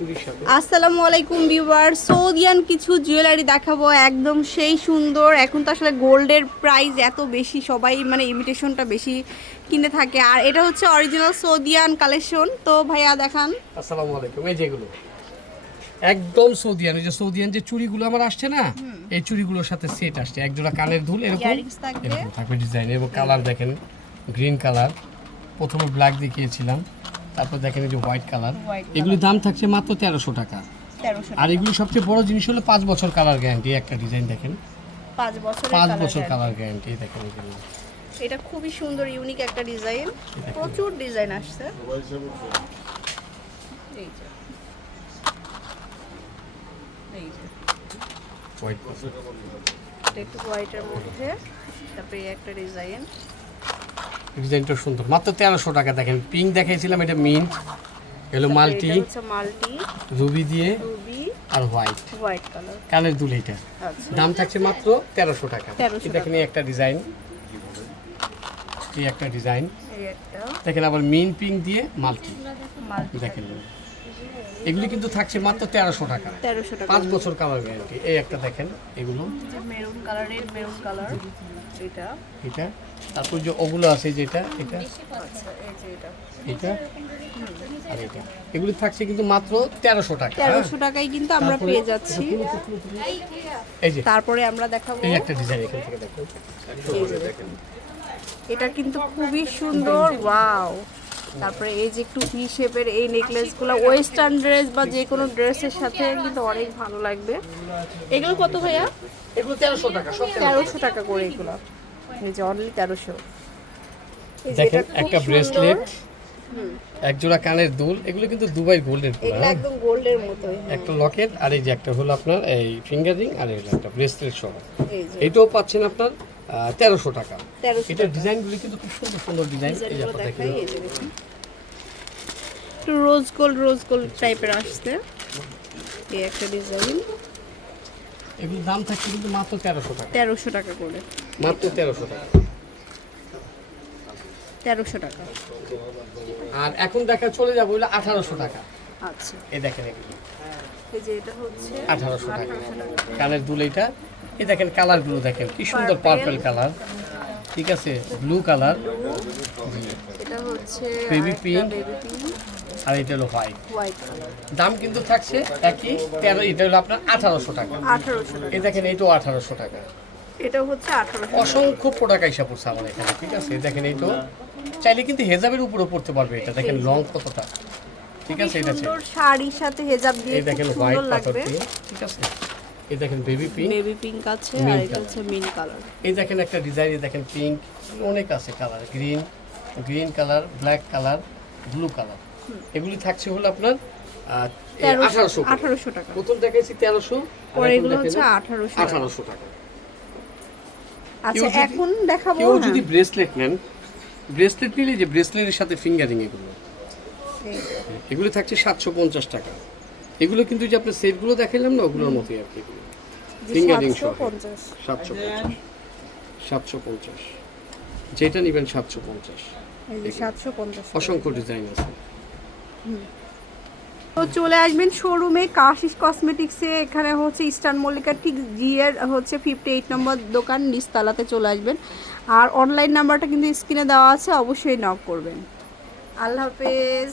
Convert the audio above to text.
আসসালামু আলাইকুম ভিউয়ার সৌদিয়ান কিছু জুয়েলারি দেখাবো একদম সেই সুন্দর। এখন তো আসলে গোল্ডের প্রাইস এত বেশি সবাই মানে ইমিটেশনটা বেশি কিনে থাকে। আর এটা হচ্ছে অরিজিনাল সৌদিয়ান কালেকশন তো ভাইয়া দেখান। আসসালামু আলাইকুম। এই যেগুলো একদম সৌদিয়ান। ওই যে সৌদিয়ান যে চুড়িগুলো আমার আসছে না এই চুড়িগুলোর সাথে সেট আসছে। এক জোড়া কানের দুল এরকম। এরকম থাকবে ডিজাইন এবং কালার দেখেন গ্রিন কালার প্রথমে ব্ল্যাক দেখিয়েছিলাম। তারপর দেখেন এই যে হোয়াইট কালার এগুলির দাম থাকছে মাত্র তেরোশো টাকা। আর এগুলি সবচেয়ে বড় জিনিস হলো পাঁচ বছর কালার গ্যারান্টি একটা ডিজাইন দেখেন। পাঁচ বছর পাঁচ বছর কালার গ্যারান্টি দেখেন এটা খুবই সুন্দর ইউনিক একটা ডিজাইন প্রচুর ডিজাইন আসছে। হোয়াইট একটু হোয়াইটের মধ্যে তারপরে এই একটা ডিজাইন ডিজাইনটা সুন্দর। মাত্র তেরোশো টাকা দেখেন। পিঙ্ক দেখাইছিলাম এটা মিন্ট এলো মাল্টি। এটা মাল্টি। রুবি দিয়ে। রুবি আর হোয়াইট হোয়াইট কালার কানের দুল এটা। আচ্ছা। দাম থাকছে মাত্র তেরোশো টাকা। 1300 এই দেখেন একটা ডিজাইন এই একটা ডিজাইন দেখেন আবার মিন পিং দিয়ে মাল্টি। মাল্টি। দেখেন। এগুলি কিন্তু থাকছে মাত্র তেরোশো টাকা। তেরোশো টাকা। পাঁচ বছর কালার গ্যারান্টি এই একটা দেখেন এগুলো। মেরুন কালারের মেরুন কালার এটা। এটা। তারপর যে ওগুলো আছে যেটা এটা। আচ্ছা এই যে এটা। এটা। আর এটা। এগুলি থাকছে কিন্তু মাত্র তেরোশো টাকা হ্যাঁ? তেরোশো টাকায় কিন্তু আমরা পেয়ে যাচ্ছি। এই যে। তারপরে আমরা দেখাবো। এই একটা ডিজাইন এখান থেকে দেখুন। এটা কিন্তু খুবই সুন্দর ওয়াও। তারপরে এই যে একটু ভি শেপের এই নেকলেসগুলো ওয়েস্টার্ন ড্রেস বা যে কোনো ড্রেসের সাথে কিন্তু অনেক ভালো লাগবে। এগুলো কত ভাইয়া? এগুলো তেরোশো টাকা সব তেরোশো। টাকা করে এগুলো। এই যে অনলি তেরোশো। দেখেন একটা ব্রেসলেট এক জোড়া কানের দুল এগুলো কিন্তু দুবাই গোল্ডের এগুলো একদম গোল্ডের মতোই একটা লকেট আর এই যে একটা হলো আপনার এই ফিঙ্গার রিং আর এই যে একটা ব্রেসলেট সহ। এইটাও পাচ্ছেন আপনার তেরোশো টাকা। এটার ডিজাইনগুলি কিন্তু খুব সুন্দর সুন্দর design. Rose gold rose gold টাইপের আসছে। এই একটা ডিজাইন। এগুলোর দাম থাকছে কিন্তু মাত্র তেরোশো টাকা। তেরোশো টাকা করে। মাত্র তেরোশো টাকা। তেরোশো টাকা। আর এখন দেখা চলে যাব হলো আঠারোশো টাকা। আচ্ছা। এই দেখেন এগুলো। এই যে এটা হচ্ছে আঠারোশো টাকা। কানের দুল এইটা। এই দেখেন কালারগুলো দেখেন কি সুন্দর পার্পল কালার। ঠিক আছে ব্লু কালার। বেবি পিঙ্ক আর এটা হলো হোয়াইট দাম কিন্তু থাকছে একই তেরো এটা হলো আপনার আঠারোশো টাকা। এই দেখেন এইটাও আঠারোশো টাকা। এটা হচ্ছে অসংখ্য প্রোডাক্ট আইসা পড়ছে আমার এখানে ঠিক আছে? এই দেখেন এইটাও। চাইলে কিন্তু হেজাবের উপরেও পড়তে পারবে এটা। দেখেন লং কতটা? ঠিক আছে এটা শাড়ির সাথে হেজাব দিয়ে দেখেন হোয়াইট ঠিক আছে? এই দেখেন বেবি পিঙ্ক বেবি পিঙ্ক আছে আর এটা হচ্ছে মিন কালার এই দেখেন একটা ডিজাইন দেখেন পিঙ্ক অনেক আছে colour green green colour black colour blue colour এগুলি থাকছে হলো আপনার আঠারোশো আঠারোশো টাকা। প্রথম দেখাইছি তেরোশো পরে এগুলো হচ্ছে আঠারোশো। আঠারোশো টাকা। আচ্ছা এখন দেখাবো কেউ। যদি ব্রেসলেট নেন ব্রেসলেট নিলে যে ব্রেসলেটের সাথে ফিঙ্গারিং এগুলো এগুলো থাকছে সাতশো পঞ্চাশ টাকা। এগুলো কিন্তু যে আপনার সেটগুলো দেখাইলাম না ওগুলোর মতোই আর কি। ফিঙ্গারিং সহ। 750 সাতশো পঞ্চাশ। সাতশো পঞ্চাশ। যেটা নেবেন সাতশো পঞ্চাশ। এই যে সাতশো পঞ্চাশ অসংখ্য ডিজাইন আছে। তো চলে আসবেন শোরুমে কাশিস কসমেটিক্সে এখানে হচ্ছে ইস্টার্ন মল্লিকার ঠিক জিয়ের হচ্ছে ফিফটি এইট নম্বর দোকান নিচতলাতে চলে আসবেন। আর অনলাইন নাম্বারটা কিন্তু স্ক্রিনে দেওয়া আছে অবশ্যই নক করবেন। আল্লাহ হাফেজ।